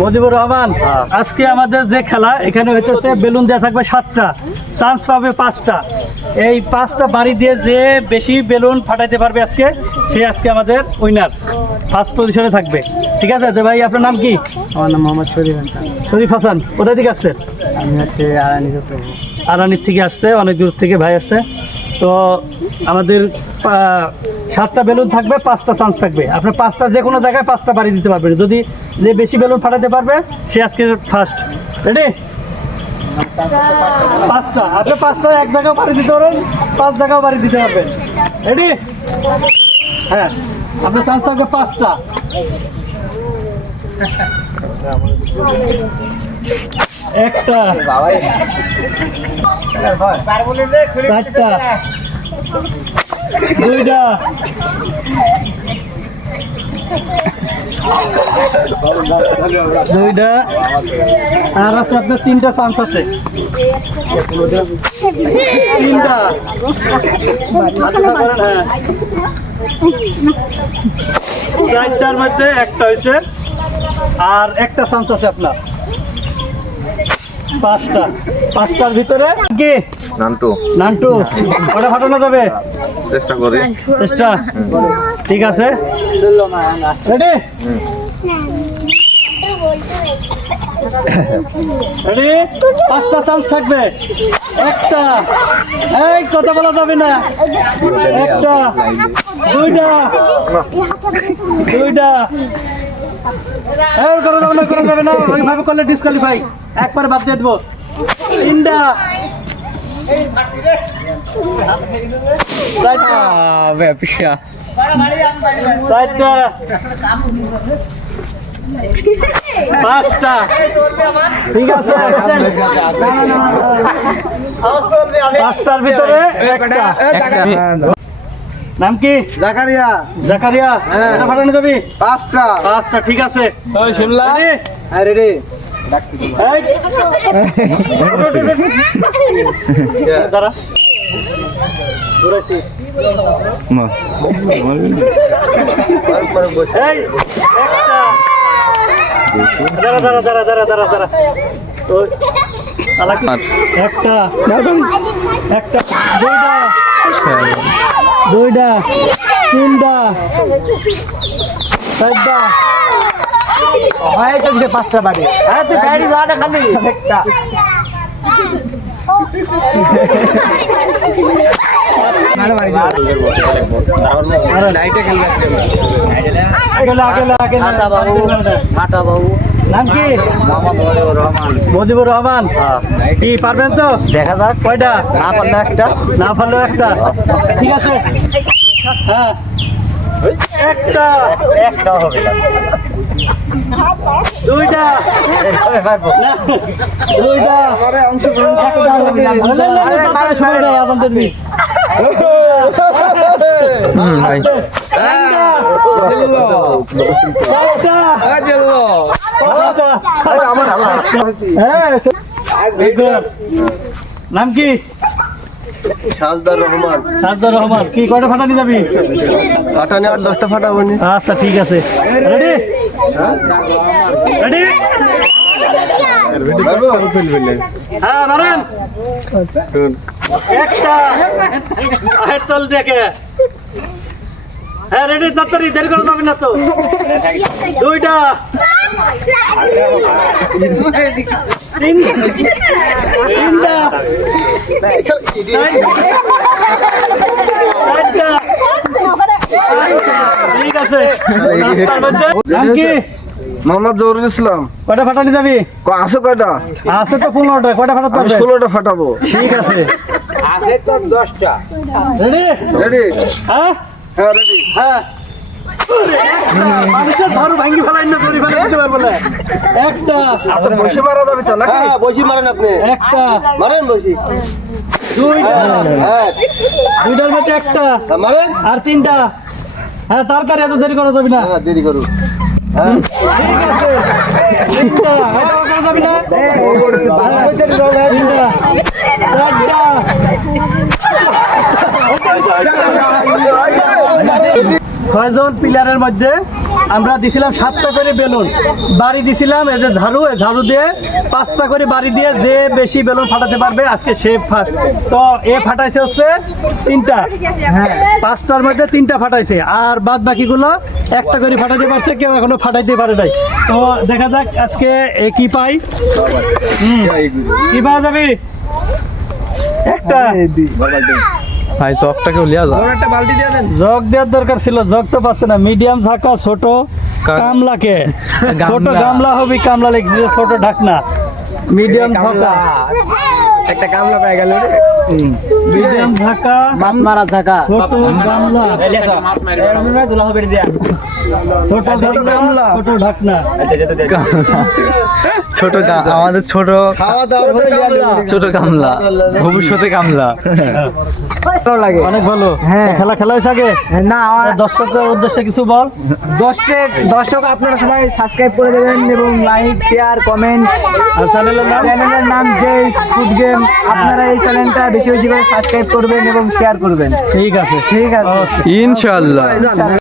মজিবুর রহমান। হ্যাঁ। আজকে আমাদের যে খেলা এখানে হচ্ছে বেলুন দেওয়া থাকবে সাতটা। চান্স পাবে পাঁচটা। এই পাঁচটা বাড়ি দিয়ে যে বেশি বেলুন ফাটাইতে পারবে আজকে সে আজকে আমাদের উইনার ফার্স্ট পজিশনে থাকবে। ঠিক আছে? তো ভাই আপনার নাম কি? আমার নাম মোহাম্মদ শরীফ হাসান। শরীফ হাসান। কোথা থেকে আসছেন? আমি হচ্ছে আড়ানি আরানির থেকে। আসছে অনেক দূর থেকে ভাই আসছে। তো আমাদের সাতটা বেলুন থাকবে, পাঁচটা চান্স থাকবে। আপনি পাঁচটা যে কোনো জায়গায় পাঁচটা বাড়ি দিতে পারবেন। যদি যে বেশি বেলুন ফাটাতে পারবে, সে আজকে ফার্স্ট রেডি পাঁচটা। আপনি পাঁচটা এক জায়গাও বাড়ি দিতে পারবেন, পাঁচ জায়গাও বাড়ি দিতে পারবেন। রেডি হ্যাঁ। আপনার চান্স থাকবে পাঁচটা। একটা। চারটা। দুইটা। দুইটা। আর আছে আপনার তিনটা চান্স আছে। তিনটা। চারটার মধ্যে একটা হয়েছে। আর একটা চান্স আছে আপনার। পাঁচটা। পাঁচটার ভিতরে। কি? নান্টু। নান্টু ওটা ফাটানো যাবে? চেষ্টা করি। চেষ্টা। ঠিক আছে। রেডি রেডি পাঁচটা চান্স থাকবে। একটা। এই কথা বলা যাবে না। একটা। দুইটা। দুইটা। এই করে যাবে না করে যাবে না। ওইভাবে করলে ডিসকালিফাই একবার বাদ দিয়ে দেবো। তিনটা। ব্যবসা পাঁচটা ঠিক আছে পাঁচটার ভিতরে নাম কি জাকারিয়া জাকারিয়া এটা ফাটানো যাবি পাঁচটা পাঁচটা ঠিক আছে শুনলা Ready? হ্যাঁ রেডি। দাঁড়া দাঁড়া, দাঁড়া, দাঁড়া, দাঁড়া, দাঁড়া। একটা একটা দুইটা দুইটা তিনটা চারটা হয় তো পাঁচটা বাড়ি। হ্যাঁ তুই খালি। একটা। খেলবে ছাটা বাবু নাম কি? রহমান। মজিবুর রহমান? কি পারবেন তো? দেখা যাক। কয়টা? না পারলে একটা। না পারলেও একটা। ঠিক আছে। হ্যাঁ। একটা। একটা হবে না। দুইটা। দুইটা। চারটা, পাঁচটা। হ্যাঁ, good. নাম কি? সাজদার রহমান। সাজ্জাদ রহমান কি কয়টা ফাটানি যাবি? আটা নেওয়ার দশটা ফাটাবো নি আচ্ছা ঠিক আছে। রেডি রেডি হ্যাঁ মারেন একটা। আহের দেখে হ্যাঁ রেডি তাড়াতাড়ি দেরি করে যাবেন না তো। দুইটা। তিন তিনটা। মোহাম্মদ জহরুল ইসলাম। কয়টা ফাটানি যাবি? ক- আছে কয়টা? আছে তো পনেরোটা কয়টা ফাটাতে পারবে? ষোলোটা ফাটাবো। ঠিক আছে। রেডি রেডি হ্যাঁ? হ্যাঁ রেডি হ্যাঁ। মানুষের ধারু ভাঙ্গি ফেলাই না দড়ি ফেলাই দিতে পারব না। একটা। আচ্ছা বসে মারা যাবে তো নাকি? বসি মারেন আপনি। একটা। মারেন বসি। দুইটা। হ্যাঁ দুইটার মধ্যে একটা। মারেন। আর তিনটা। হ্যাঁ তাড়াতাড়ি এত দেরি করা যাবে না। হ্যাঁ দেরি করুন। ঠিক আছে। তিনটা। হ্যাঁ, করা যাবে না। তিনটা। ছয়জন পিলারের মধ্যে আমরা দিছিলাম সাতটা করে বেলুন। বাড়ি দিছিলাম এই যে ঝাড়ু ঝাড়ু দিয়ে পাঁচটা করে বাড়ি দিয়ে যে বেশি বেলুন ফাটাতে পারবে, আজকে সে ফার্স্ট তো এ ফাটাইছে হচ্ছে তিনটা। হ্যাঁ পাঁচটার মধ্যে তিনটা ফাটাইছে। আর বাদ বাকিগুলো একটা করে ফাটাতে পারছে, কেউ এখনও ফাটাইতে পারে নাই। তো দেখা যাক আজকে এ কি পাই। কি পাওয়া যাবে? একটা। ভাই চকটাকে লিয়া যা। একটা বালতি দিয়ে দেন। জগ দেওয়ার দরকার ছিল জগ তো পাচ্ছে না। মিডিয়াম ঝাঁকা ছোট কামলাকে। ছোট গামলা হবে কামলা লিখছে ছোট ঢাকনা। মিডিয়াম ঝাঁকা। একটা কামলা পেয়ে গেল রে। মিডিয়াম ঝাঁকা মাছ মারা থাকা ছোট গামলা ছোট গামলা ছোট ঢাকনা। ছোট গা- আমাদের ছোট দাওয়ার পরে কামলা ছোট গামলা ভবিষ্যতে গামলা। ভালো লাগে। অনেক ভালো। হ্যাঁ। খেলা খেলা হয়েছে আগে? না আমার দর্শকদের উদ্দেশ্যে কিছু বল। দর্শক দর্শক আপনারা সবাই সাবস্ক্রাইব করে দেবেন এবং লাইক শেয়ার কমেন্ট আর চ্যানেলের নাম? চ্যানেলের নাম যে ফুড গেম আপনারা এই চ্যানেলটা বেশি বেশি করে সাবস্ক্রাইব করবেন এবং শেয়ার করবেন। ঠিক আছে। ঠিক আছে। ইনশাল্লাহ